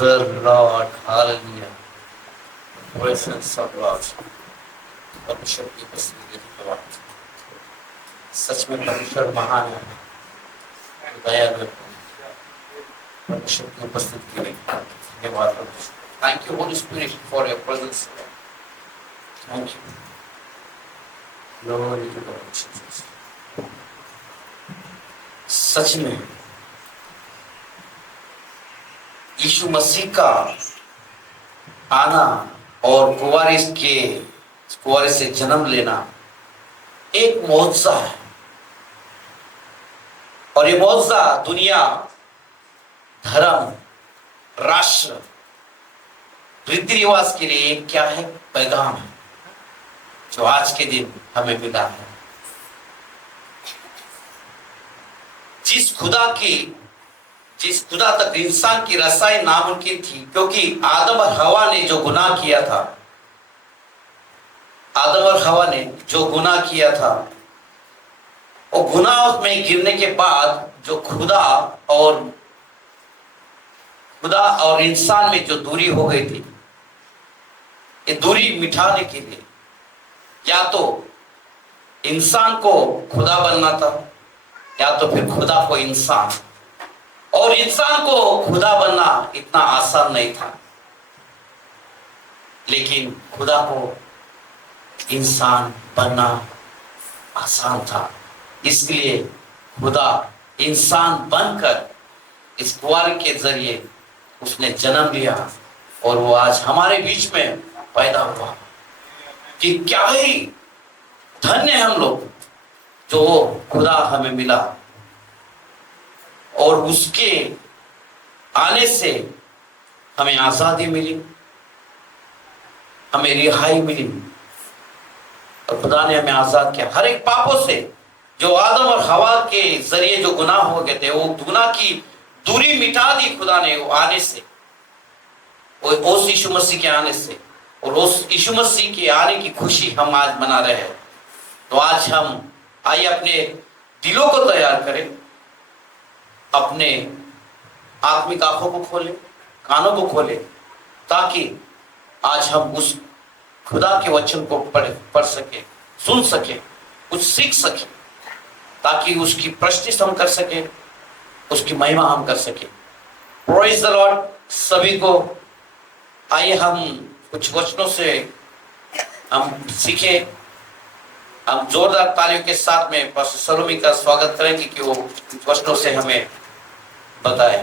the Lord. Hallelujah. Presence of God. परमेश्वर की उपस्थिति धन्यवाद। सच में परमेश्वर महान है, दयालु है। परमेश्वर की उपस्थिति के लिए धन्यवाद। Thank you, Holy Spirit, for your presence. Thank you. Glory to God. Jesus. सच में यीशु मसीह का आना और कुंवारे से जन्म लेना एक मौजज़ा है, और ये मौजज़ा दुनिया, धर्म, राष्ट्र, रीति रिवाज के लिए क्या है? पैगाम है जो आज के दिन हमें मिला है। जिस खुदा तक इंसान की रसाई नामुमकिन थी, क्योंकि आदम और हवा ने जो गुनाह किया था, वो गुनाह में गिरने के बाद जो खुदा और इंसान में जो दूरी हो गई थी, ये दूरी मिटाने के लिए या तो इंसान को खुदा बनना था, या तो फिर खुदा को इंसान, और इंसान को खुदा बनना इतना आसान नहीं था, लेकिन खुदा को इंसान बनना आसान था। इसलिए खुदा इंसान बनकर इस कुंवारे के जरिए उसने जन्म लिया, और वो आज हमारे बीच में पैदा हुआ। कि क्या ही धन्य हम लोग जो खुदा हमें मिला, और उसके आने से हमें आजादी मिली, हमें रिहाई मिली, और खुदा ने हमें आजाद किया हर एक पापों से। जो आदम और हवा के जरिए जो गुनाह हो गए थे, वो गुनाह की दूरी मिटा दी खुदा ने, वो आने से, वो उस यीशु मसीह के आने से, और उस यीशु मसीह के आने की खुशी हम आज मना रहे हैं। तो आज हम आइए अपने दिलों को तैयार करें, अपने आत्मिक आंखों को खोलें, कानों को खोलें, ताकि आज हम उस खुदा के वचन को पढ़ सके, सुन सके, कुछ सीख सके, ताकि उसकी प्रशंसा हम कर सके, उसकी महिमा हम कर सके। प्रेज़ द लॉर्ड सभी को। आइए हम कुछ वचनों से हम सीखें। हम जोरदार तालियों के साथ में पास्टर सलोमी का स्वागत करेंगे कि वो वचनों से हमें बताए।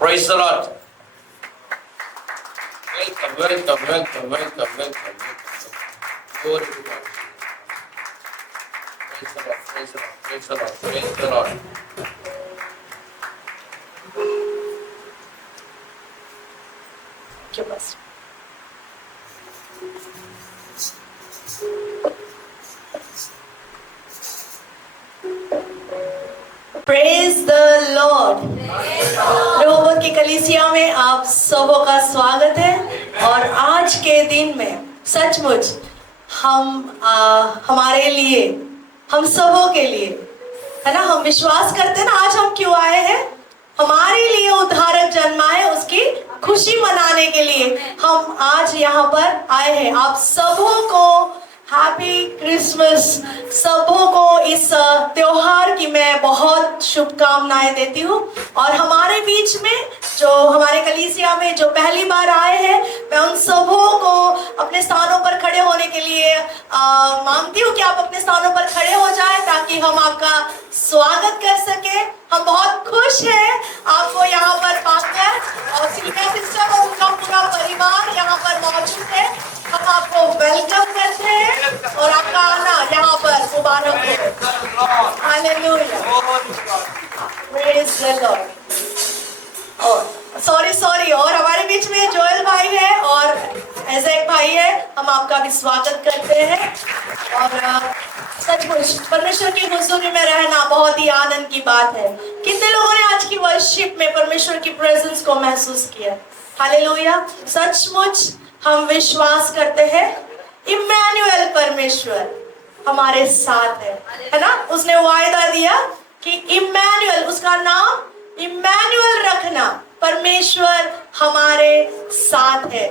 Praise the Lord. Welcome. Glory to God. Praise the Lord. Give us. Praise the Lord. Robot की कलीसिया में आप सबों का स्वागत है। और आज के दिन में सचमुच हमारे लिए, हम सबों के लिए, है ना, हम विश्वास करते हैं ना, आज हम क्यों आए हैं? हमारे लिए उद्धारक जन्मा है, उसकी खुशी मनाने के लिए हम आज यहाँ पर आए हैं। आप सबों को हैप्पी क्रिसमस, सबों को इस त्योहार की मैं बहुत शुभकामनाएं देती हूँ। और हमारे बीच में जो हमारे कलीसिया में जो पहली बार आए हैं, मैं उन सबों को अपने स्थानों पर खड़े होने के लिए मांगती हूँ कि आप अपने स्थानों पर खड़े हो जाएं, ताकि हम आपका स्वागत कर सके। हम बहुत खुश हैं आपको यहाँ पर पाकर, और सिल्विया सिस्टर और उनका पूरा परिवार यहाँ पर मौजूद है। हम आपको वेलकम करते हैं और आपका आना यहाँ पर मुबारक हो। Hallelujah. Praise the Lord. Sorry और हमारे बीच में जोएल भाई है और एज़ेक भाई है। हम आपका भी स्वागत करते हैं। और सचमुच परमेश्वर की हुजूरी में रहना बहुत ही आनंद की बात है। कितने लोगों ने आज की वर्शिप में परमेश्वर की प्रेजेंस को महसूस किया? हालेलुया। सचमुच हम विश्वास करते हैं इम्मानुएल परमेश्वर हमारे साथ है ना। उसने वायदा दिया कि इम्मानुएल, उसका नाम इम्मानुएल रखना, परमेश्वर हमारे साथ है।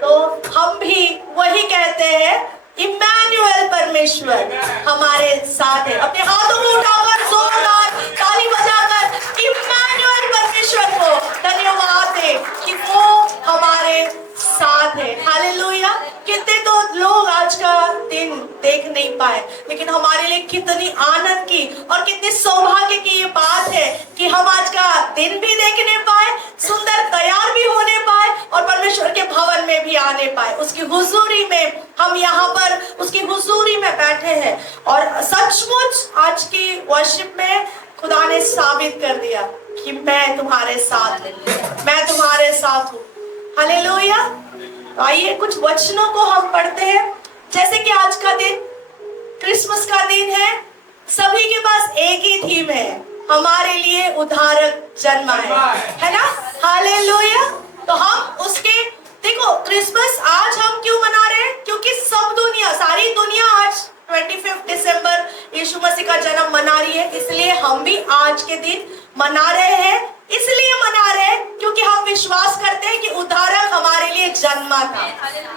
तो हम भी वही कहते हैं, इम्मानुएल परमेश्वर हमारे साथ है। अपने हाथों को उठाकर जोरदार ताली बजाकर इम्मानुएल परमेश्वर को धन्यवाद दे कि वो हमारे साथ है। हालेलुया। कितने तो लोग आज का दिन देख नहीं पाए, लेकिन हमारे लिए कितनी आनंद की और कितनी सौभाग्य की ये बात है कि हम आज का दिन भी देखने पाए, सुंदर तैयार भी होने पाए और परमेश्वर के भवन में भी आने पाए। उसकी हुजूरी में हम यहाँ पर उसकी हुजूरी में बैठे हैं और सचमुच आज की वर्शिप में खुदा ने साबित कर दिया कि मैं तुम्हारे साथ हूँ, मैं तुम्हारे साथ हूँ। हालेलुया। आइए कुछ वचनों को हम पढ़ते हैं। जैसे कि आज का दिन क्रिसमस का दिन है, सभी के पास एक ही थीम है, हमारे लिए उद्धारक जन्मा है ना। हालेलुया। तो हम उसके देखो, क्रिसमस आज हम क्यों मना रहे हैं? क्योंकि सब दुनिया, सारी दुनिया आज 25 दिसंबर यीशु मसीह का जन्म मना रही है, इसलिए हम भी आज के दिन मना रहे हैं। इसलिए मना रहे हैं क्योंकि हम विश्वास करते हैं कि उद्धारक हमारे लिए जन्मा था।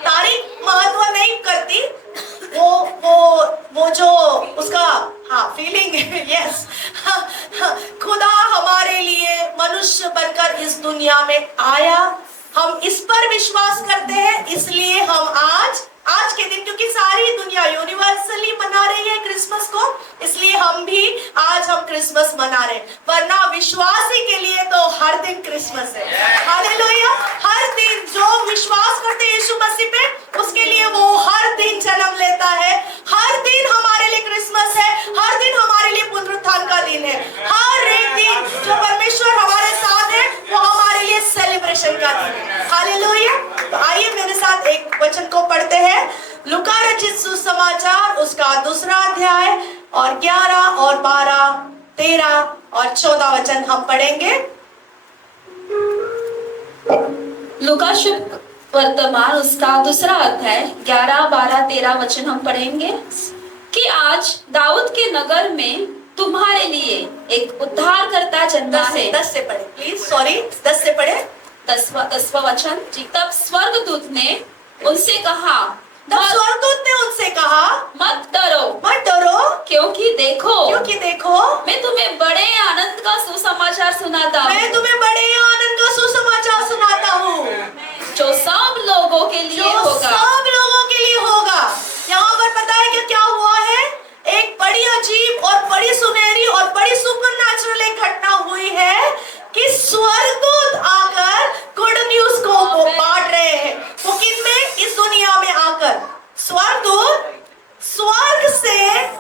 तारीख महत्व नहीं करती, वो जो उसका फीलिंग यस, खुदा हमारे लिए मनुष्य बनकर इस दुनिया में आया। हम इस पर विश्वास करते हैं, इसलिए हम आज के दिन, क्योंकि सारी दुनिया यूनिवर्सली मना रही है क्रिसमस को, इसलिए हम भी आज हम क्रिसमस मना रहे हैं। वरना विश्वासी के लिए तो हर दिन क्रिसमस है। हालेलुया। हर दिन जो विश्वास करते हैं यीशु मसीह पे, उसके लिए वो हर दिन जन्म लेता है। हर दिन हमारे लिए क्रिसमस है, हर दिन हमारे लिए पुनरुत्थान का दिन है। हर एक दिन जो परमेश्वर हमारे साथ है वो हमारे लिए सेलिब्रेशन का दिन है। हालेलुया। तो आइए मेरे साथ एक वचन को पढ़ते हैं। लूका रचित सुसमाचार उसका 2 अध्याय और 11 और 12, 13 और 14 वचन हम पढ़ेंगे। लूका शुभ वर्तमान उसका 2 अध्याय 11, 12, 13 वचन हम पढ़ेंगे कि आज दाऊद के नगर में तुम्हारे लिए एक उद्धारकर्ता जन्मा है। 10 से पढ़े प्लीज, सॉरी 10 से पढ़े। 10वां वचन। तब स्वर्गदूत ने उनसे कहा, स्वर्गदूत ने उनसे कहा, मत डरो, मत डरो, क्योंकि देखो मैं तुम्हें बड़े आनंद का सुसमाचार सुनाता हूँ, मैं तुम्हें बड़े आनंद का सुसमाचार सुनाता हूँ, जो सब लोगों के लिए होगा। सब लोगों के लिए होगा। यहाँ पर पता है कि क्या हुआ है? एक बड़ी अजीब और बड़ी सुनहरी और बड़ी सुपरनैचुरल एक घटना हुई है कि स्वर्गदूत आकर गुड न्यूज को बांट रहे हैं। वो किनमें? इस दुनिया में आकर स्वर्गदूत स्वर्ग से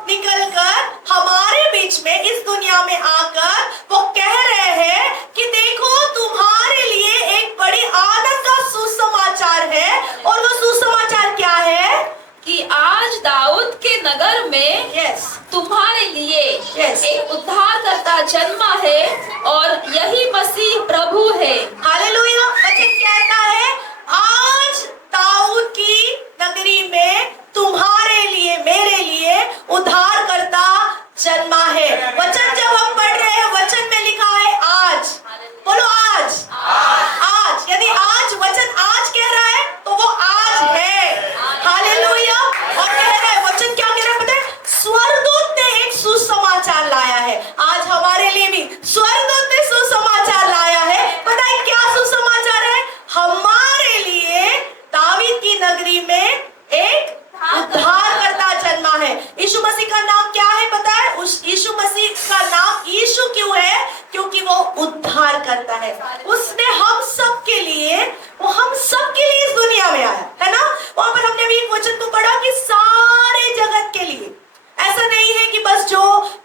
निकलकर हमारे बीच में इस दुनिया में आकर वो कह रहे हैं कि देखो तुम्हारे लिए एक बड़ी आनंद का सुसमाचार है। और वो सुसमाचार क्या है? कि आज दाऊद के नगर में तुम्हारे लिए एक उद्धारकर्ता जन्मा है और यही मसीह प्रभु है। हालेलुया। वचन कहता है आज दाऊद की नगरी में तुम्हारे लिए, मेरे लिए उद्धारकर्ता जन्मा है। वचन जब हम पढ़ रहे हैं, वचन में लिखा है आज। बोलो आज। आज यदि आज वचन आज कह रहा है तो वो आज है। हालेलुया। और कह रहा है, वचन क्या कह रहा है पता है? स्वर्गदूत ने एक सुसमाचार लाया है। आज हमारे लिए भी स्वर्गदूत ने सुसमाचार लाया है। पता है क्या सुसमाचार है? हमारे लिए दावीद की नगरी में एक उद्धारकर्ता जन्मा है। यीशु मसीह का नाम क्या है पता है? उस यीशु मसीह का नाम यीशु क्यों है? क्योंकि वो उद्धार करता है। उसने हम सब के लिए इस दुनिया में आया है ना। वहां पर हमने भी एक वचन को पढ़ा कि सारे जगत के लिए। ऐसा नहीं है कि बस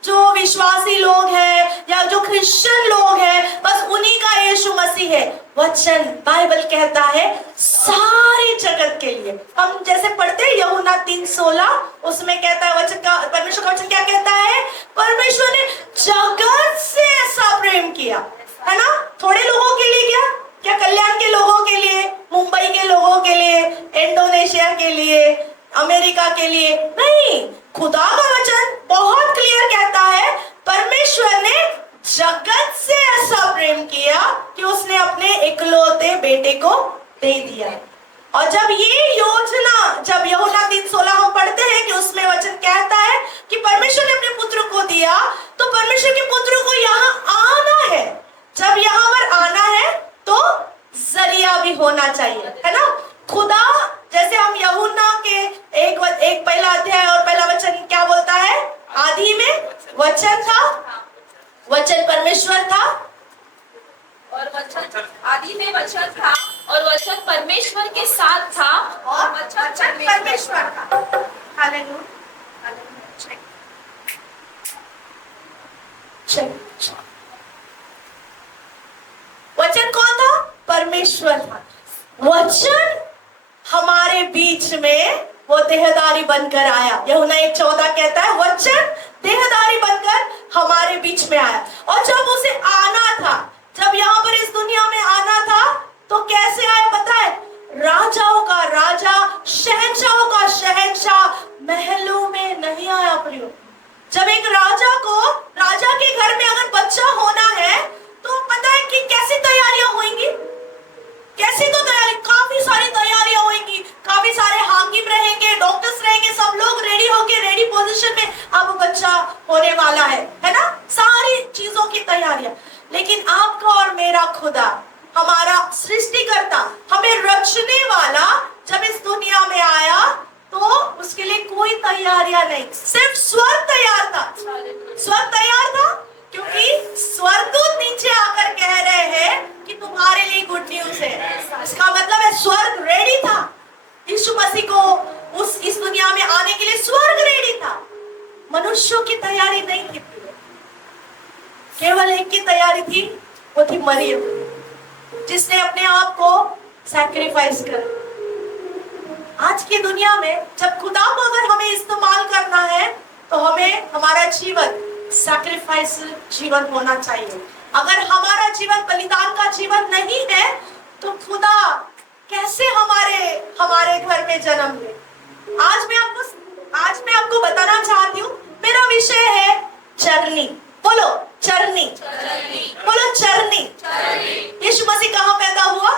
जो विश्वासी लोग हैं या जो क्रिश्चियन लोग हैं बस उन्हीं का यीशु मसीह है। वचन बाइबल कहता है सारे जगत के लिए। हम जैसे पढ़ते हैं यूहन्ना 3:16, उसमें कहता है वचन का, परमेश्वर का वचन क्या कहता है? परमेश्वर ने जगत से ऐसा प्रेम किया, है ना। थोड़े लोगों के लिए क्या कल्याण के लोगों के लिए, मुंबई के लोगों के लिए, इंडोनेशिया के लिए, अमेरिका के लिए नहीं। खुदा का वचन बहुत क्लियर कहता है परमेश्वर ने जगत से ऐसा प्रेम किया कि उसने अपने इकलौते बेटे को दे दिया। और जब ये योजना, जब यूहन्ना 3:16 हम पढ़ते हैं कि उसमें वचन कहता है कि परमेश्वर ने अपने पुत्र को दिया, तो परमेश्वर के पुत्र को यहाँ आना है। जब यहाँ पर आना है तो जरिया भी होना चाहिए, है ना। खुदा, जैसे हम यूहन्ना के एक पहला अध्याय और पहला वचन क्या बोलता है, आदि में वचन था, वचन परमेश्वर था, और वचन आदि में वचन था, और वचन परमेश्वर के साथ था, और वचन परमेश्वर था। हालेलुया। वचन कौन था? परमेश्वर था। वचन हमारे बीच में वो देहधारी बनकर आया। यूहन्ना 1:14 कहता है वचन देहधारी बनकर हमारे बीच में आया। और जब उसे आना था, जब यहाँ पर इस दुनिया में आना था, तो कैसे आया पता है? राजाओं का राजा, शहंशाहों का शहंशाह, महलों में नहीं आया प्रियो। जब एक राजा को, राजा के घर में अगर बच्चा होना है तो पता है कि कैसी तैयारियां होंगी, कैसी तो तैयारी, काफी सारी तैयारियां होंगी, काफी सारे हाकिम रहेंगे, डॉक्टर्स रहेंगे, सब लोग रेडी होके रेडी पोजीशन में अब बच्चा होने वाला है ना, सारी चीजों की तैयारियां। लेकिन आपका और मेरा खुदा, हमारा सृष्टिकर्ता, हमें रचने वाला जब इस दुनिया में आया तो उसके लिए कोई तैयारियां नहीं, सिर्फ स्वर्ग तैयार था। स्वर्ग तैयार था क्योंकि स्वर्गदूत नीचे आकर कह रहे हैं कि तुम्हारे लिए गुड न्यूज है। इसका मतलब है स्वर्ग रेडी था। यीशु मसीह को इस दुनिया में आने के लिए स्वर्ग रेडी था। मनुष्यों की तैयारी नहीं थी, केवल एक की तैयारी थी, वो थी मरियम, जिसने अपने आप को सैक्रिफाइस कर। आज की दुनिया में जब खुदा को अगर हमें इस्तेमाल करना है तो हमें हमारा जीवन सैक्रिफाइस जीवन होना चाहिए। अगर हमारा जीवन बलिदान का जीवन नहीं है तो खुदा कैसे हमारे घर में जन्म ले। आज मैं आपको बताना चाहती हूँ, मेरा विषय है चरनी। बोलो चरनी, बोलो चरनी। यीशु मसीह कहाँ पैदा हुआ?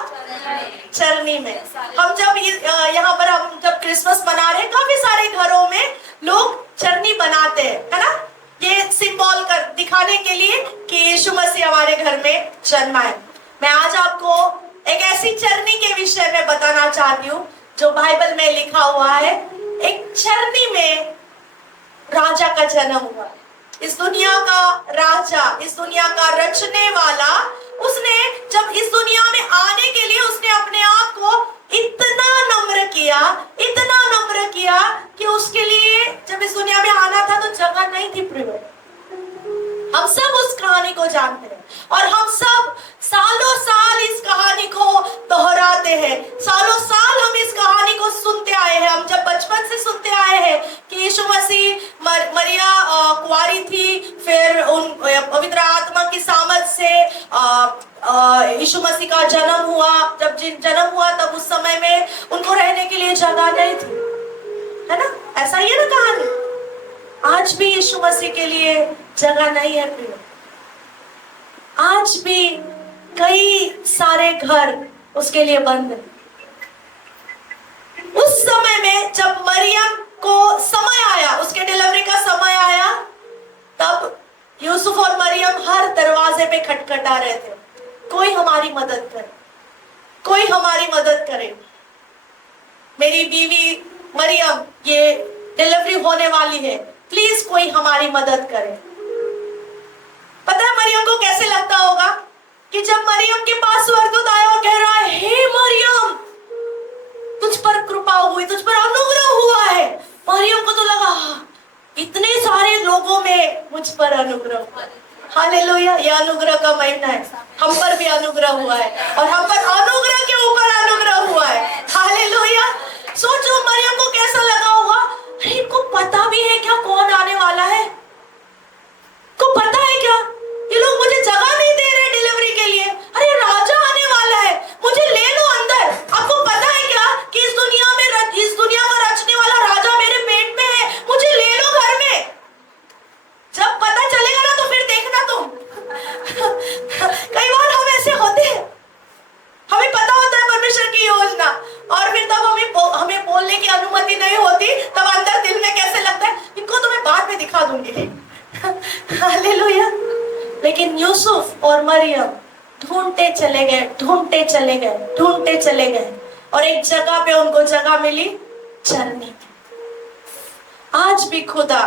चरनी में। हम जब यहाँ पर हम जब क्रिसमस मना रहे हैं, काफी सारे घरों में लोग चरनी बनाते हैं, है ना, ये सिंबल कर दिखाने के लिए कि यीशु मसीह हमारे घर में जन्मा है। मैं आज आपको एक ऐसी चरनी के विषय में बताना चाहती हूँ जो बाइबल में लिखा हुआ है। एक चरनी में राजा का जन्म हुआ। इस दुनिया का राजा, इस दुनिया का रचने वाला, उसने जब इस दुनिया में आने के लिए उसने अपने आप को इतना नम्र किया कि उसके लिए जब इस दुनिया में आना था तो जगह नहीं थी प्रिय। हम सब उस कहानी को जानते हैं और हम सब सालों साल इस कहानी को दोहराते हैं। सालों साल हम इस कहानी को सुनते आए हैं। हम जब बचपन से सुनते आए हैं कि यीशु मसीह मरिया कुंवारी थी, फिर उन पवित्र आत्मा की सामर्थ से यीशु मसीह का जन्म हुआ। जब जन्म हुआ तब उस समय में उनको रहने के लिए जगह नहीं थी, है ना, ऐसा ही है ना कहानी। आज भी यीशु मसीह के लिए जगह नहीं है प्रिय। आज भी कई सारे घर उसके लिए बंद है। उस समय में जब मरियम को समय आया, उसके डिलीवरी का समय आया, तब यूसुफ और मरियम हर दरवाजे पे खटखटा रहे थे, कोई हमारी मदद करे, कोई हमारी मदद करे। मेरी बीवी मरियम, ये डिलीवरी होने वाली है, प्लीज कोई हमारी मदद करे। पता है मरियम को कैसे लगता होगा कि जब मरियम के पास स्वर्गदूत आया और कह रहा है, हे मरियम, तुझ पर कृपा हुई, तुझ पर अनुग्रह हुआ है। मरियम को तो लगा इतने सारे लोगों में मुझ पर अनुग्रह हुआ। हालेलुया, यह अनुग्रह का महीना है। हम पर भी अनुग्रह हुआ है और हम पर अनुग्रह के ऊपर अनुग्रह हुआ है। हालेलुया। सोचो मरियम को कैसा लगा होगा। अरे इनको पता भी है क्या कौन आने वाला है? को पता है क्या ये लोग मुझे जगह नहीं दे रहे डिलीवरी के लिए? अरे राजा आने वाला है, मुझे ले लो अंदर। आपको पता है क्या कि इस दुनिया का रचने वाला राजा मेरे पेट में है, मुझे ले लो घर में। जब पता चलेगा ना तो फिर देखना तुम। कई बार हम ऐसे होते हैं, हमें लेकिन यूसुफ और मरियम ढूंढते चले गए, ढूंढते चले गए, ढूंढते चले गए, और एक जगह पे उनको जगह मिली, चरनी की। आज भी खुदा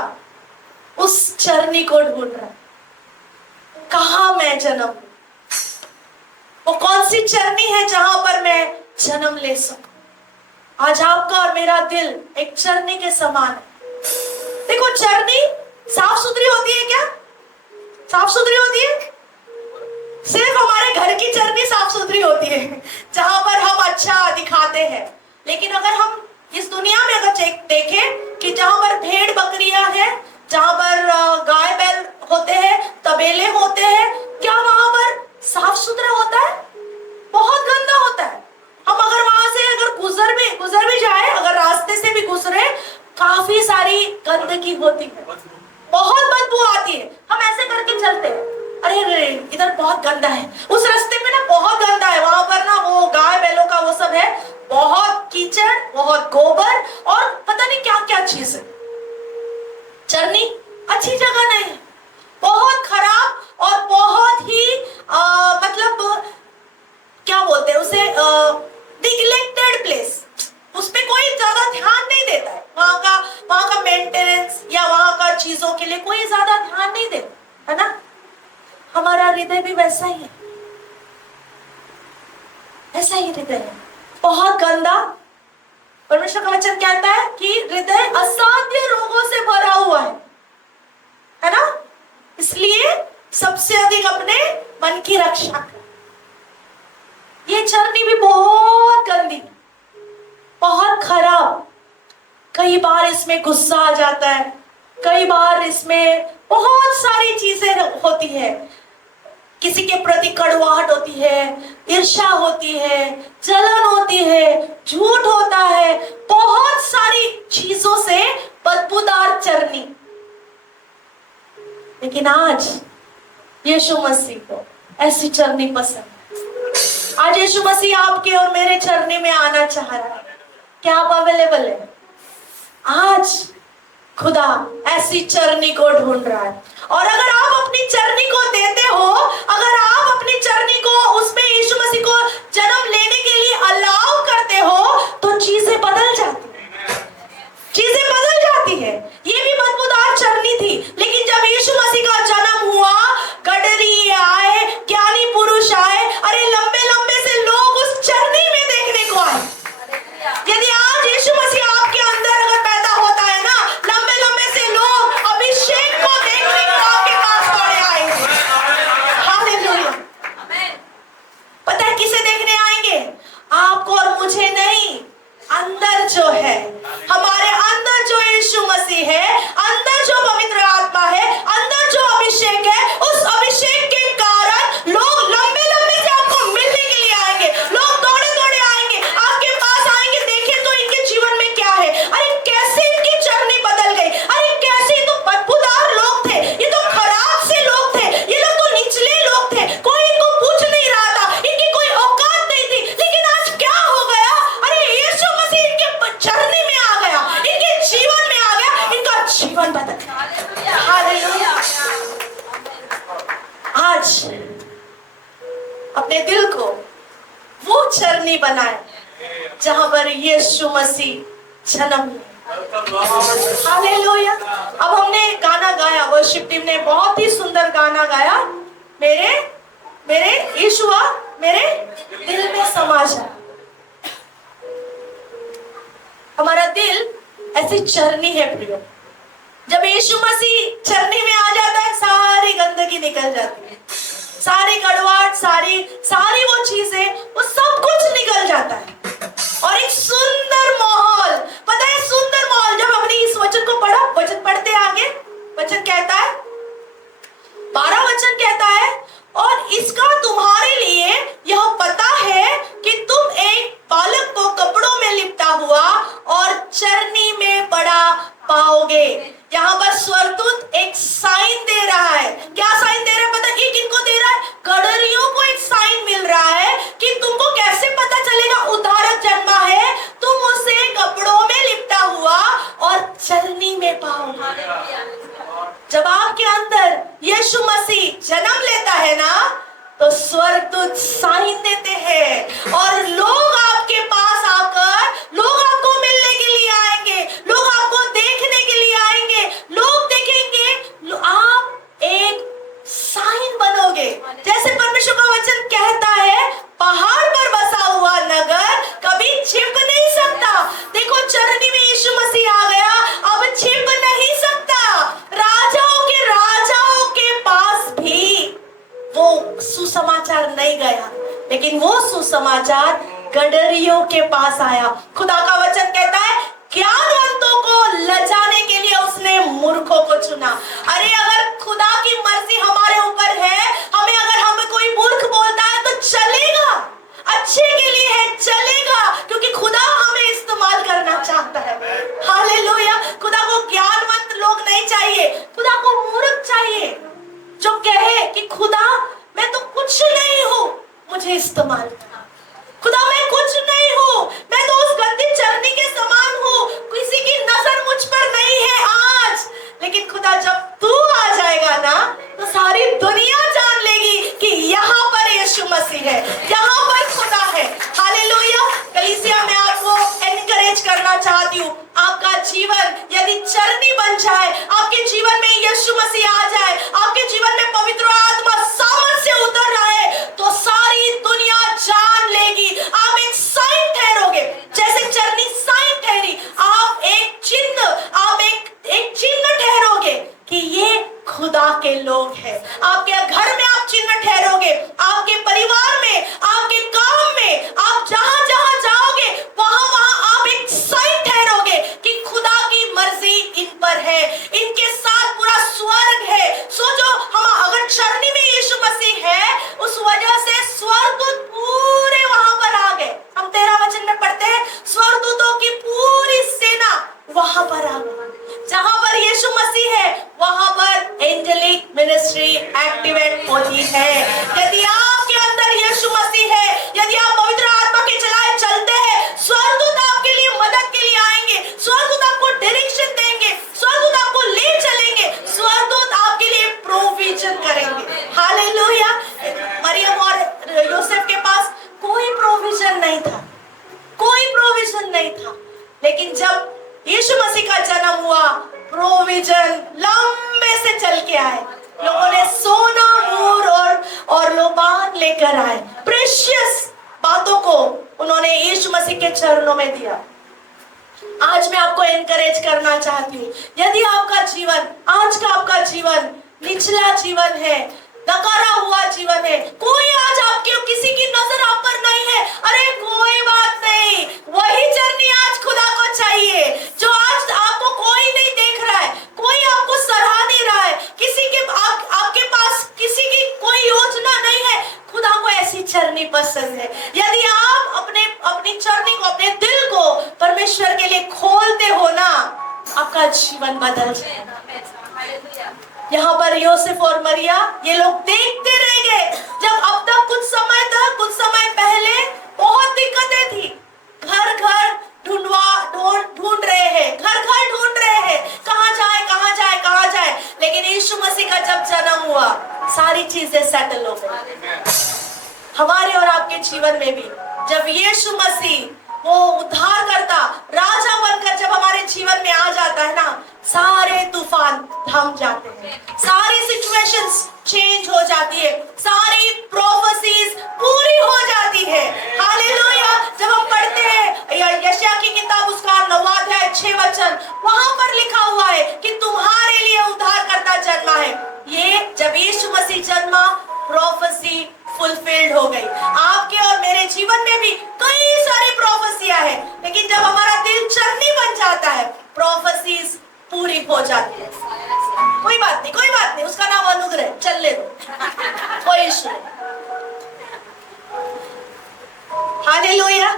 उस चरनी को ढूंढ रहा है, कहाँ मैं जन्म, वो कौन सी चरनी है जहां पर मैं जन्म ले सकूं। आज आपका और मेरा दिल एक चरनी के समान है। देखो, चरनी साफ सुथरी होती है क्या? साफ सुथरी होती है? सिर्फ हमारे घर की चरनी साफ सुथरी होती है, जहां पर हम अच्छा दिखाते हैं। लेकिन अगर हम इस दुनिया में अगर देखें कि जहां पर भेड़ बकरियां हैं, जहां पर गाय बैल होते हैं, तबेले होते हैं, क्या वहां पर साफ सुथरा होता है? बहुत गंदा होता है। हम अगर वहां से अगर गुजर भी जाए, अगर रास्ते से भी गुजरे, काफी सारी गंदगी होती है, बहुत बदबू आती है। हम ऐसे करके चलते हैं, अरे अरे इधर बहुत गंदा है, उस रास्ते में ना बहुत गंदा है, वहां पर ना वो गाय बैलों का वो सब है, बहुत कीचड़, बहुत गोबर और पता नहीं क्या क्या चीज है। चरनी अच्छी जगह नहीं है, बहुत खराब और बहुत ही मतलब क्या बोलते हैं उसे, निग्लेक्टेड प्लेस। उस पे कोई ज्यादा ध्यान नहीं देता है, वहां का मेंटेनेंस या वहां का चीजों के लिए कोई ज्यादा ध्यान नहीं देता है ना। हमारा हृदय भी वैसा ही है, ऐसा ही हृदय है, बहुत गंदा। परमेश्वर का वचन कहता है कि हृदय असाध्य रोगों से भरा हुआ है ना। इसलिए सबसे अधिक अपने मन की रक्षा कर। ये चरनी भी बहुत गंदी, बहुत खराब। कई बार इसमें गुस्सा आ जाता है, कई बार इसमें बहुत सारी चीजें होती है, किसी के प्रति कड़वाहट होती है, ईर्ष्या होती है, जलन होती है, झूठ होता है, बहुत सारी चीजों से बदबूदार चरनी। लेकिन आज यीशु मसीह को ऐसी चरनी पसंद है। आज यीशु मसीह आपके और मेरे चरनी में आना चाह रहा है। क्या आप अवेलेबल है? आज खुदा ऐसी चरनी को ढूंढ रहा है, और अगर आप अपनी चरनी को देते हो, अगर आप अपनी चरनी को उसमें यीशु मसीह को जन्म लेने के लिए अलाउ करते हो, तो चीजें बदल जाती है, चीजें बदल जाती है। ये भी बदबूदार चरनी थी, लेकिन जब यीशु मसीह का जन्म हुआ, गडरी आए, ज्ञानी पुरुष आए, अरे लंबे लंबे से लोग उस चरनी में देखने को आए। यदि आज यीशु मसीह आपके अंदर अगर पैदा होता है ना, लंबे लंबे से लोग अभिषेक को देखने को आपके पास दौड़े आएंगे। हालेलुया। पता है किसे देखने आएंगे? आपको और मुझे नहीं, अंदर जो है, हमारे अंदर जो यीशु मसीह है, अंदर जो पवित्र आत्मा है, अंदर जो अभिषेक है, उस अभिषेक के कारण लोग लंबे लंबे से आपको मिलने के लिए आएंगे। लोग दौड़े दौड़े आएंगे, आपके पास आएंगे, देखें तो इनके जीवन में क्या है, अरे कैसे इनकी चरनी बदल गई, अरे कैसे, ये तो बदबूदार लोग थे, ये तो खराब से लोग थे, ये लोग तो निचले लोग थे, कोई इनको पूछ नहीं रहा था, इनकी कोई औकात नहीं थी, लेकिन आज क्या हो गया, अरे यीशु मसीह इनके चरनी में आ गया, इनके जीवन में आ गया, इनका जीवन बदल गया। हालेलुया। आज अपने दिल को वो चरनी बनाए जहां पर यीशु मसीह जन्म लिया। हालेलुया। अब हमने गाना गाया, वर्शिप टीम ने बहुत ही सुंदर गाना गाया, मेरे मेरे यीशुआ मेरे दिल में समा जा। हमारा दिल ऐसी चरनी है प्रियो, जब यीशु मसीह चरनी में आ जाता है, सारी गंदगी निकल जाती है, सारी कड़वाहट, सारी वो चीजें, वो सब कुछ निकल जाता है, और एक सुंदर माहौल। पता है सुंदर माहौल, जब हमने इस वचन को पढ़ा, वचन पढ़ते आगे, वचन कहता है, 12 वचन कहता है, और इसका तुम्हारे लिए यह पता है कि तुम एक बालक को कपड़ों में लिपटा हुआ और चरनी में पड़ा पाओगे। यहाँ पर स्वर्गदूत एक साइन दे रहा है। क्या साइन दे रहा है? पता है किनको दे रहा है? गडरियों को एक साइन मिल रहा है कि तुमको कैसे पता चलेगा मूर्खियों के पास आया। खुदा का वचन कहता है ज्ञानवंतों को लजाने के लिए उसने मूर्खों को चुना। अरे अगर खुदा की मर्जी हमारे ऊपर है, हमें कोई मूर्ख बोलता है तो चलेगा, अच्छे के लिए है, चलेगा, क्योंकि खुदा हमें इस्तेमाल करना चाहता है। हालेलुया। खुदा को ज्ञानवंत लोग नहीं चाहिए, खुदा को मूर्ख चाहिए जो कहे कि खुदा मैं तो कुछ नहीं हूं, मुझे इस्तेमाल करना। खुदा मैं कुछ नहीं हूं, मैं तो उस गंदी चरनी के समान हूं, किसी की नजर मुझ पर नहीं है आज। लेकिन खुदा जब तू आ जाएगा ना तो सारी दुनिया जान लेगी कि यहाँ पर यीशु मसीह है, यहाँ पर खुदा है। हालेलुया। कलीसिया मैं आपको एनकरेज करना चाहती हूँ, आपका जीवन यदि चरनी बन जाए, आपके जीवन में यीशु मसीह आ जाए, आपके जीवन में पवित्र आत्मा सामर्थ्य से उतर रहा है, तो सारी दुनिया जान लेगी। आप एक साइन ठहरोगे, जैसे चरनी साइन ठहरी, आप एक चिन्ह ठहरोगे कि ये खुदा के लोग हैं। आपके घर में आप चिन्ह ठहरोगे, आपके परिवार में, आपके काम में, आप जहां जहां जाओगे वहां वहां आप एक साइन ठहरोगे कि खुदा की मर्जी इन पर है, इनके साथ पूरा स्वर्ग है। सोचो, हम अगर चरनी में यीशु मसीह है, उस वजह से स्वर्गदूत पूरे वहां पर आ गए। हम 13 वचन में पढ़ते हैं स्वर्गदूतों की पूरी सेना वहां पर आ गई। जहां पर यीशु मसीह है वहां पर एंजेलिक मिनिस्ट्री एक्टिवेट होती है। यदि आपके अंदर यीशु मसीह है, यदि आप पवित्र आत्मा के चलाए चलते हैं, स्वर्गदूत आपके लिए मदद के लिए आएंगे, स्वर्गदूत आपको डायरेक्शन देंगे, स्वर्गदूत आपको ले चलेंगे, स्वर्गदूत आपके लिए प्रोविजन करेंगे। हालेलुया। मरियम और यूसुफ के पास कोई प्रोविजन नहीं था, कोई प्रोविजन नहीं था, लेकिन जब यीशु मसीह का जन्म हुआ, प्रोविजन लंबे से चल के आए। लोगों ने सोना, मूर और लोबान लेकर आए, प्रेशियस बातों को उन्होंने यीशु मसीह के चरणों में दिया। आज मैं आपको एनकरेज करना चाहती हूँ, यदि आपका जीवन, आज का आपका जीवन निचला जीवन है, नकारा हुआ जीवन है, कोई आज आपके किसी की नजर आप पर नहीं है, अरे कोई बात नहीं, वही चरनी आज खुदा को चाहिए जो आज आपको कोई नहीं देख रहा है, कोई आपको सराह नहीं रहा है, किसी के आपके पास किसी की कोई योजना नहीं है। खुदा को ऐसी चरनी पसंद है। यदि आप अपनी चरनी को, अपने दिल को परमेश्वर के लिए खोलते हो ना, आपका जीवन बदल जाएगा। यहाँ पर यूसुफ और मरिया ये लोग देखते रह गए, जब अब तक कुछ समय पहले बहुत दिक्कतें थी, घर घर ढूंढ रहे हैं, घर ढूंढ रहे हैं, कहाँ जाए, लेकिन यीशु मसीह का जब जन्म हुआ सारी चीजें सेटल हो गई। हमारे और आपके जीवन में भी जब यीशु मसीह वो उद्धार करता, राजा बनकर जब हमारे जीवन में आ जाता है ना, सारे तूफान थम जाते हैं, सारी सिचुएशंस चेंज हो जाती है, सारी प्रोफेसीज पूरी हो जाती है। हालेलुया। जब हम पढ़ते हैं यशायाह की किताब, उसका 9वां अध्याय 6 वचन, वहां पर लिखा हुआ है कि तुम्हारे लिए उद्धारकर्ता जन्मा है। ये जब यीशु मसीह जन्मा, प्रोफेसी फुलफिल्ड हो गई। आपके और मेरे जीवन में भी कई सारी प्रोफेसियां हैं, लेकिन जब हमारा दिल चरनी बन जाता है, प्रोफेसीज पूरी हो जाती है। कोई बात नहीं, उसका नाम अनुग्रह, चल ले दो, कोई इशू नहीं। हालेलुया।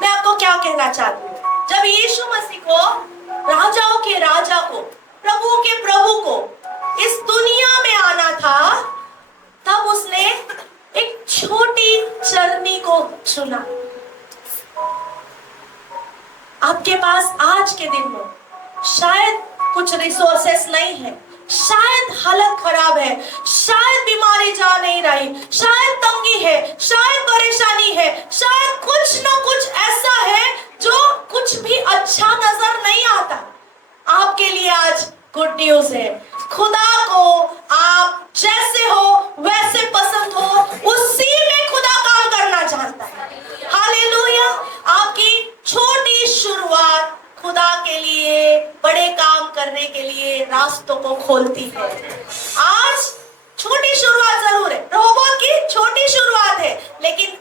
मैं आपको क्या कहना चाहती हूँ, जब यीशु मसीह को, राजाओं के राजा को, प्रभु के प्रभु को इस दुनिया में आना था, तब उसने एक छोटी चरनी को चुना। आपके पास आज के दिन में शायद कुछ रिसोर्सेस नहीं है, शायद हालत खराब है, शायद बीमारी जा नहीं रही, शायद तंगी है, शायद परेशानी है, शायद कुछ ना कुछ ऐसा है जो कुछ भी अच्छा नजर नहीं आता। आपके लिए आज गुड न्यूज है, खुदा को आप जैसे हो वैसे पसंद हो, उसी में खुदा काम करना चाहता है। हालेलुया। आपकी छोटी शुरुआत खुदा के लिए बड़े काम करने के लिए रास्तों को खोलती है। आज छोटी शुरुआत जरूर है, रोबोट की छोटी शुरुआत है, लेकिन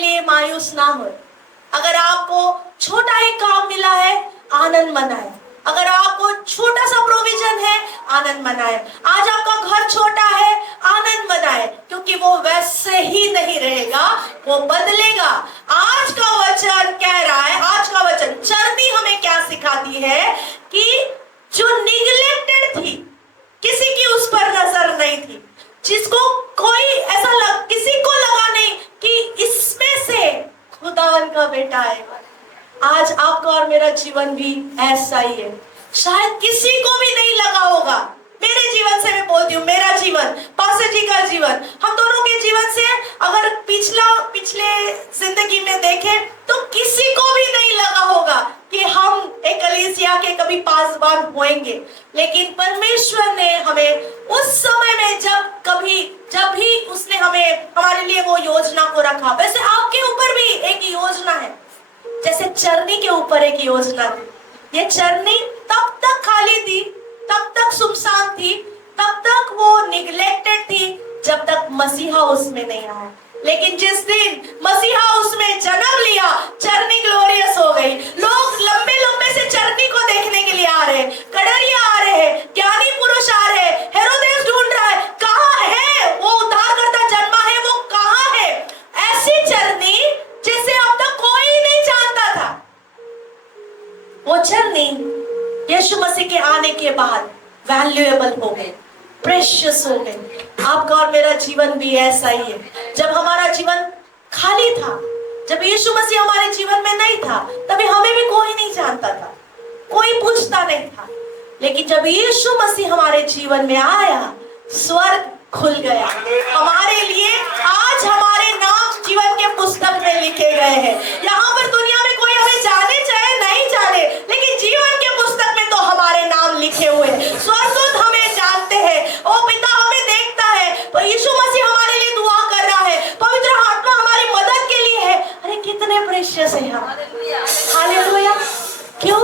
लिए मायूस ना हो। अगर आपको छोटा ही काम मिला है, आनंद मनाए। अगर आपको छोटा सा प्रोविजन है, आनंद मनाए। आज आपका घर छोटा है, आनंद मनाए, क्योंकि वो वैसे ही नहीं रहेगा, वो बदलेगा। आज का वचन कह रहा है, आज का वचन चरनी हमें क्या सिखाती है कि जो निगलेक्टेड थी, किसी की उस पर नजर नहीं थी, जिसको कोई किसी को लगा नहीं कि इसमें से खुदा का बेटा आएगा, आज आपका और मेरा जीवन भी ऐसा ही है। शायद किसी को भी नहीं लगा होगा। मेरे जीवन से मैं बोलती हूँ, मेरा जीवन, पास्टर जी का जीवन, हम दोनों के जीवन से अगर पिछले जिंदगी में देखें तो किसी को भी नहीं लगा होगा कि हम एक कलीसिया के कभी पासवान होंगे। लेकिन परमेश्वर ने हमें उस समय में जब भी उसने हमारे लिए वो योजना को रखा, वैसे आपके ऊपर भी एक योजना है। जैसे चरनी के ऊपर एक योजना थी। ये चरनी तब तक खाली थी, तब तक सुनसान थी, तब तक वो निगलेक्टेड थी, जब तक मसीहा उसमें नहीं आया। लेकिन जिस दिन मसीहा उसमें जन्म लिया, चरनी ग्लोरियस हो गई। लोग लंबे लंबे से चरनी को देखने के लिए आ रहे हैं, कड़रिया आ रहे हैं, ज्ञानी पुरुष आ रहे हैं, हेरोदेस ढूंढ रहा है, कहाँ है वो उद्धारकर्ता जन्मा है, वो कहाँ है। ऐसी चरनी जिसे अब तक कोई नहीं जानता था, वो चरनी यीशु मसीह के आने के बाद वैल्यूएबल हो गए, प्रेशियस हो गए। आपका और मेरा जीवन भी ऐसा ही है। जब हमारा जीवन खाली था, जब यीशु मसीह हमारे जीवन में नहीं था, तभी हमें भी कोई नहीं जानता था, कोई पूछता नहीं था। लेकिन जब यीशु मसीह हमारे जीवन में आया, स्वर्ग खुल गया हमारे लिए। आज हमारे नाम जीवन के पुस्तक में लिखे गए हैं। यहाँ पर दुनिया में कोई हमें जाने चाहे नहीं जाने, लेकिन जीवन के पुस्तक में तो हमारे नाम लिखे हुए हैं। स्वर्गदूत हमें जानते हैं, ओ पिता हमें देखता है, तो यीशु मसीह हमारे लिए दुआ कर रहा है, पवित्र आत्मा हमारी मदद के लिए है। अरे कितने प्रेशियस है हम। हालेलुया। क्यों?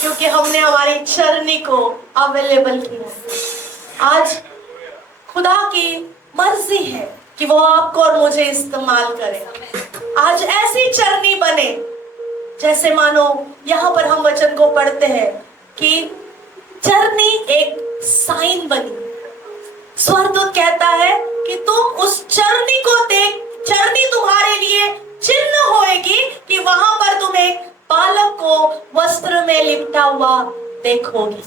क्योंकि हमने हमारी चरनी को अवेलेबल किया। आज खुदा की मर्जी है कि वो आपको और मुझे इस्तेमाल करे। आज ऐसी चरनी बने, जैसे मानो यहाँ पर हम वचन को पढ़ते हैं कि चरनी एक साइन बनी। स्वर्गदूत कहता है कि तुम उस चरनी को देख, चरनी तुम्हारे लिए चिन्ह होएगी कि वहां पर तुम एक बालक को वस्त्र में लिपटा हुआ देखोगी।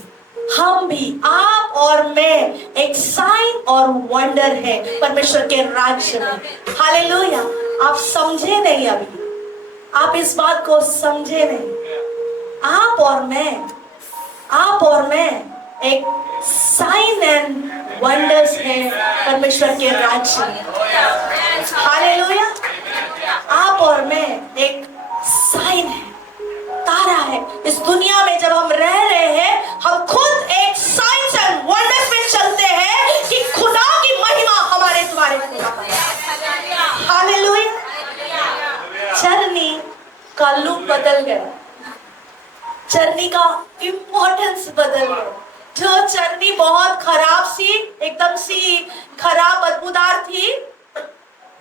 हम भी, आप और मैं, एक साइन और वंडर है परमेश्वर के राज्य में। हालेलुया। आप समझे नहीं, अभी आप इस बात को समझे नहीं। आप और मैं एक साइन एंड वंडर्स है परमेश्वर के राज्य में। हालेलुया। आप और मैं एक साइन है, तारा है। इस दुनिया में जब हम रह रहे हैं, हम खुद एक साइंस एंड वंडर्स में चलते हैं कि खुदा की महिमा हमारे द्वारे पूरा हो। हालेलुया। चरनी का लुक बदल गया, चरनी का इंपॉर्टेंस बदल गया। जो चरनी बहुत खराब सी, एकदम सी खराब बदबूदार थी,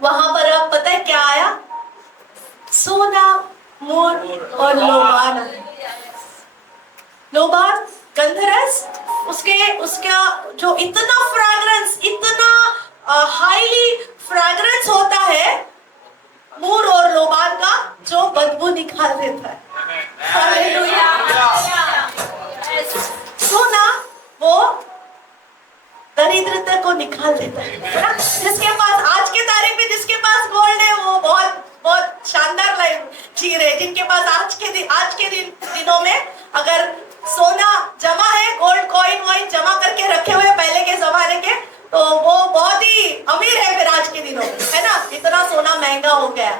वहां पर अब पता है क्या आया? सोना, मोर और लोबान। लोबान गंधरस, उसका जो इतना फ्रैग्रेंस, इतना हाईली फ्रैग्रेंस होता है, मोर और लोबान का, जो बदबू निकाल देता है। हालेलुया। सोना वो दरिद्रता को निकाल देता है। जिसके पास आज के तारीख में जिसके पास गोल्ड है, वो बहुत बहुत शानदार लाइफ जी रहे। जिनके पास आज के दिनों में अगर सोना जमा है, गोल्ड कॉइन वॉइन जमा करके रखे हुए पहले के जमाने के, तो वो बहुत ही अमीर है फिर आज के दिनों में, है ना? इतना सोना महंगा हो गया।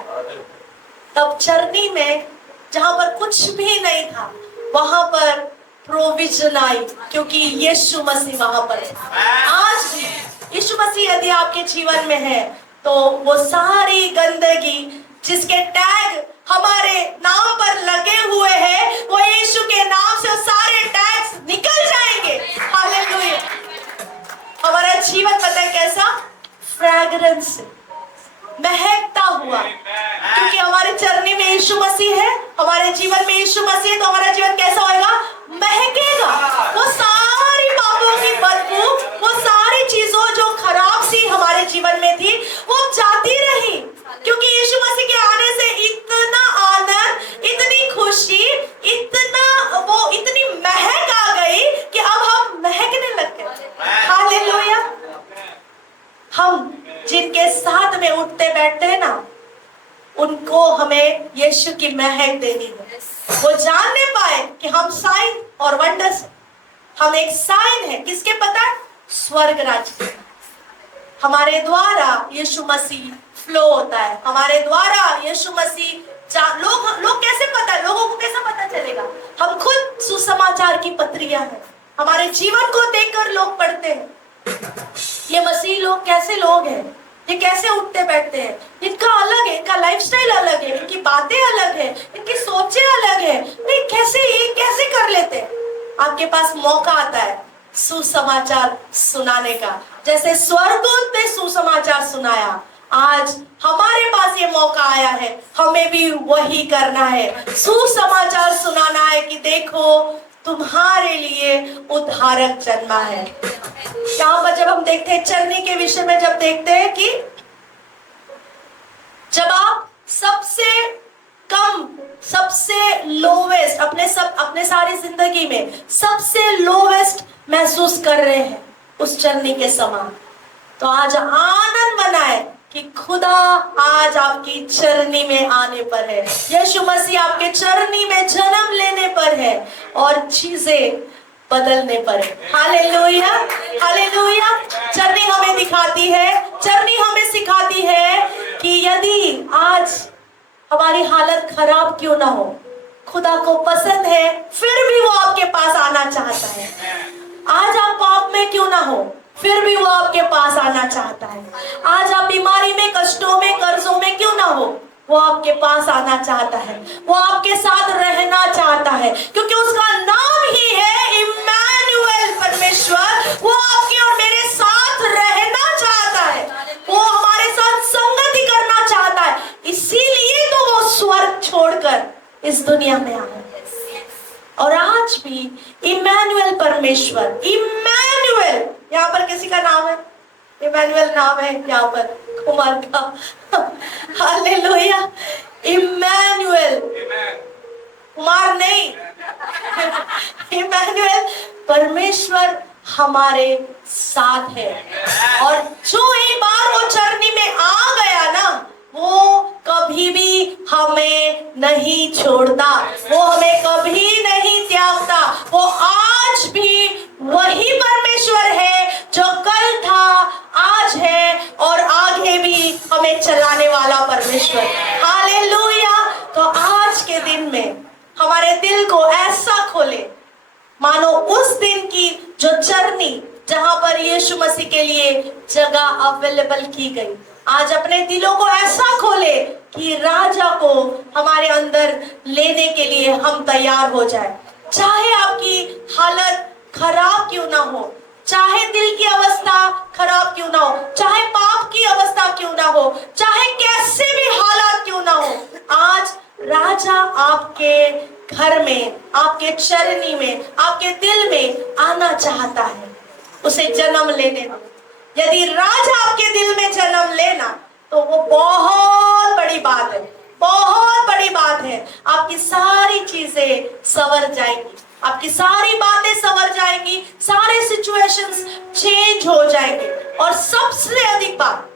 तब चरनी में जहां पर कुछ भी नहीं था, वहां पर प्रोविजन आई, क्योंकि यीशु मसीह वहां पर है। आज भी यीशु मसीह यदि आपके जीवन में है, तो वो सारी गंदगी जिसके टैग हमारे नाम पर लगे हुए हैं, वो यीशु के नाम से सारे टैग्स निकल जाएंगे। हालेलुया। हमारा जीवन पता है कैसा? फ्रैग्रेंस, महकता हुआ, क्योंकि हमारे चरनी में यीशु मसीह है, हमारे जीवन में यीशु मसीह है, तो हमारा जीवन कैसा होएगा? महकेगा। वो सारी पापों की बदबू, वो सारी चीजों जो खराब सी हमारे जीवन में थी, वो जाती रही, क्योंकि यीशु मसीह के आने से इतना आनंद, इतनी खुशी, इतनी महक आ गई कि अब हम महकने लग गए। हालेलुया। हम जिनके साथ में उठते बैठते हैं ना, उनको हमें यीशु की महक देनी है। वो जानने पाए कि हम साइन और वंडर्स, हम एक साइन है किसके पता है? स्वर्ग राज्य। हमारे द्वारा यीशु मसीह फ्लो होता है, हमारे द्वारा यीशु मसीह लोग कैसे पता, लोगों को कैसे पता चलेगा? हम खुद सुसमाचार की पत्रियां हैं, हमारे जीवन को देखकर लोग पढ़ते हैं ये मसीह लोग कैसे लोग हैं, ये कैसे उठते बैठते हैं, इनका अलग है, इनका लाइफस्टाइल अलग है, इनकी बातें अलग है, इनकी सोचें अलग है, ये कैसे कर लेते हैं? आपके पास मौका आता है सुसमाचार सुनाने का, जैसे स्वर्गदूत ने सुसमाचार सुनाया, आज हमारे पास ये मौका आया है, हमें भी वही करना है, सुसमाचार सुनाना है कि देखो तुम्हारे लिए उद्धारक जन्मा है। यहाँ पर जब हम देखते हैं चरनी के विषय में, जब देखते हैं कि जब आप सबसे कम, सबसे लोवेस्ट, अपने सारी जिंदगी में सबसे लोवेस्ट महसूस कर रहे हैं उस चरनी के समान, तो आज आनंद मनाए कि खुदा आज आपकी चरनी में आने पर है, यीशु मसीह आपके चरनी में जन्म लेने पर है और चीजें बदलने पर है। Hallelujah, hallelujah. चरनी हमें दिखाती है, चरनी हमें सिखाती है कि यदि आज हमारी हालत खराब क्यों ना हो, खुदा को पसंद है, फिर भी वो आपके पास आना चाहता है। आज आप पाप में क्यों ना हो, फिर भी वो आपके पास आना चाहता है। आज आप बीमारी में, कष्टों में, कर्जों में क्यों ना हो, वो आपके पास आना चाहता है, वो आपके साथ रहना चाहता है, क्योंकि उसका नाम ही है इम्मानुएल, परमेश्वर। वो आपके और मेरे साथ रहना चाहता है, वो हमारे साथ संगति करना चाहता है, इसीलिए तो वो स्वर्ग छोड़कर इस दुनिया में आया। और आज भी इम्मानुएल परमेश्वर, इम्मानुएल, यहाँ पर किसी का नाम है इम्मानुएल, नाम है यहाँ पर कुमार का। हालेलुया, इम्मानुएल, कुमार नहीं, इम्मानुएल, परमेश्वर हमारे साथ है। और जो एक बार वो चरनी में आ गया ना, वो कभी भी हमें नहीं छोड़ता, वो हमें कभी नहीं त्यागता। वो आज भी वही परमेश्वर है जो कल था, आज है और आगे भी हमें चलाने वाला परमेश्वर। हालेलुया। तो आज के दिन में हमारे दिल को ऐसा खोले मानो उस दिन की जो चरनी जहां पर यीशु मसीह के लिए जगह अवेलेबल की गई, आज अपने दिलों को ऐसा खोले कि राजा को हमारे अंदर लेने के लिए हम तैयार हो जाए। चाहे आपकी हालत खराब क्यों ना हो, चाहे दिल की अवस्था खराब क्यों ना हो, चाहे पाप की अवस्था क्यों ना हो, चाहे कैसे भी हालात क्यों ना हो, आज राजा आपके घर में, आपके चरनी में, आपके दिल में आना चाहता है, उसे जन्म लेने दो। यदि राजा आपके दिल में जन्म लेना तो वो बहुत बड़ी बात है, बहुत बड़ी बात है। आपकी सारी चीजें संवर जाएंगी, आपकी सारी बातें संवर जाएंगी, सारे सिचुएशंस चेंज हो जाएंगे। और सबसे अधिक बात,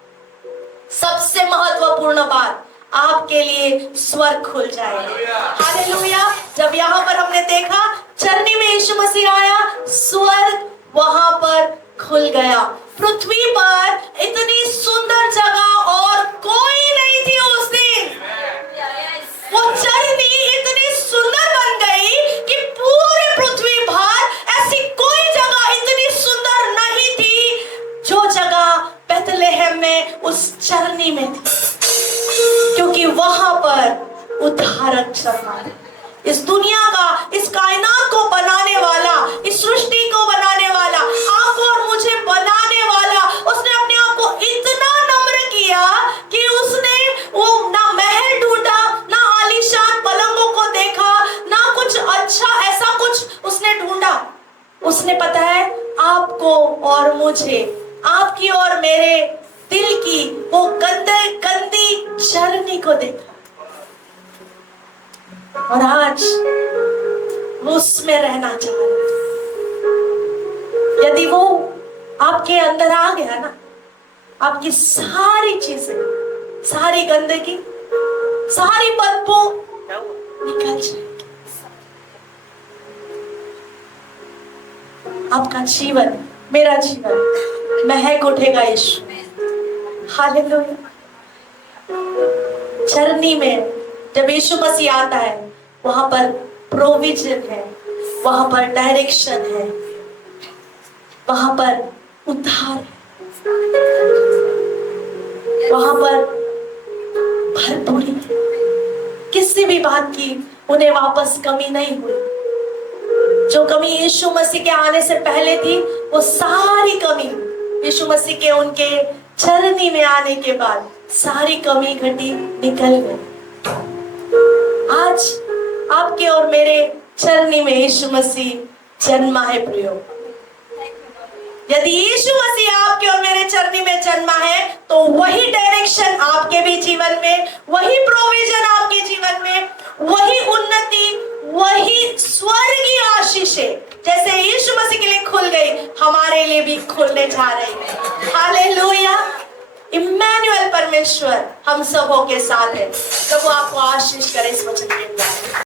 सबसे महत्वपूर्ण बात, आपके लिए स्वर्ग खुल जाएगा। हालेलुया। जब यहाँ पर हमने देखा चरनी में यीशु मसीह आया, स्वर्ग वहां पर खुल गया। पृथ्वी पर इतनी सुंदर जगह और कोई नहीं थी उस दिन। वो चरनी इतनी सुंदर बन गई कि पूरे पृथ्वी पर ऐसी कोई जगह इतनी सुंदर नहीं थी जो जगह बेथलेहम में उस चरनी में थी, क्योंकि वहां पर उद्धारक जन्मा। इस दुनिया का, इस कायनात को बनाने वाला, इस सृष्टि को बनाने वाला, आपको और मुझे बनाने वाला, उसने अपने आप को इतना नम्र किया कि उसने आपकी और मेरे दिल की वो गंदी चरनी को देखा और आज वो उसमें रहना चाह रहा है। यदि वो आपके अंदर आ गया ना, आपकी सारी चीजें, सारी गंदगी, सारी बदबू निकल जाएगी। आपका जीवन, मेरा जीवन महक उठेगा यीशु। हालेलुया। चरनी में जब यीशु मसीह आता है, वहां पर प्रोविजन है, वहां पर डायरेक्शन है, वहां पर उद्धार है, वहां पर भरपूरी है। किसी भी बात की उन्हें वापस कमी नहीं हुई। जो कमी यीशु मसीह के आने से पहले थी, वो सारी कमी यीशु मसीह के उनके चरनी में आने के बाद सारी कमी घटी निकल गई। आज आपके और मेरे चरनी में यीशु मसीह जन्मा है प्रियो। यदि यीशु मसीह आपके और मेरे चरनी में जन्मा है, तो वही डायरेक्शन आपके भी जीवन में, वही प्रोविजन आपके जीवन में, वही उन्नति, वही स्वर्गीय आशीषें जैसे यीशु मसीह के लिए खुल गई, हमारे लिए भी खुलने जा रही है। हालेलुया। इम्मानुएल परमेश्वर हम सबों के साथ है। प्रभु आपको आशीष करे इस वचन के द्वारा।